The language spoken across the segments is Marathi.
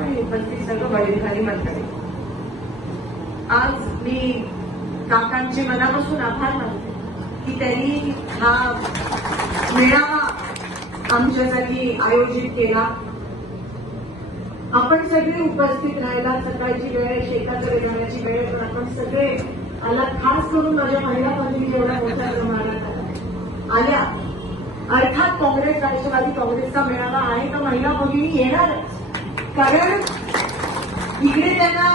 उपस्थित सर्व वडीलधारी मंडळी, आज मी काकांचे मनापासून आभार मानते की त्यांनी हा मेळावा आमच्यासाठी आयोजित केला. आपण सगळे उपस्थित राहायला, सकाळची वेळ, शेताकडे जाण्याची वेळ, पण आपण सगळे आला. खास करून माझ्या महिला भगिनी एवढ्या मोठ्या प्रमाणात आल्या. अर्थात काँग्रेस, राष्ट्रवादी काँग्रेसचा मेळावा आहे तर महिला भगिनी येणारच, कारण इकडे त्यांना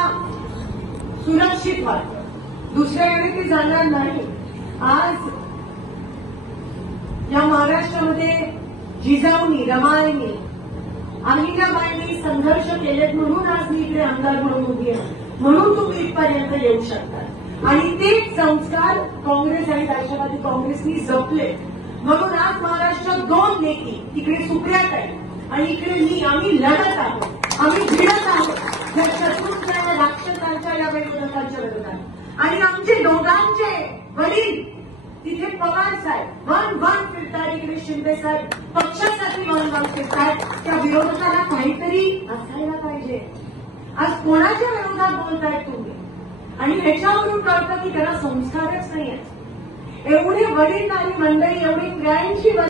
सुरक्षित वाटतं. दुसऱ्याकडे ते जाणार नाही. आज या महाराष्ट्रामध्ये जिजाऊंनी, रमाईंनी, अहिल्याबाईंनी संघर्ष केलेत म्हणून आज मी इकडे आमदार म्हणून उभी आहे. म्हणून तुम्ही इथपर्यंत येऊ शकता आणि तेच संस्कार काँग्रेस आणि राष्ट्रवादी काँग्रेसनी जपले. म्हणून आज महाराष्ट्रात दोन नेती, तिकडे सुप्रियाताई आणि इकडे मी, आम्ही लढत आहोत, आम्ही भिडत आहोत या शत्रूंच्या, राक्षसांच्या, या विरोधकांच्या विरोधात. आणि आमचे दोघांचे वडील तिथे पवार साहेब वन फिरतात, इकडे शिंदे साहेब पक्षासाठी वन फिरतात. त्या विरोधकाला काहीतरी असायला पाहिजे. आज कोणाच्या विरोधात बोलतायत तुम्ही? आणि ह्याच्यावरून कळतं की त्याला संस्कारच नाही आहेत. एवढे वडीलधारी मंडळी, एवढी 83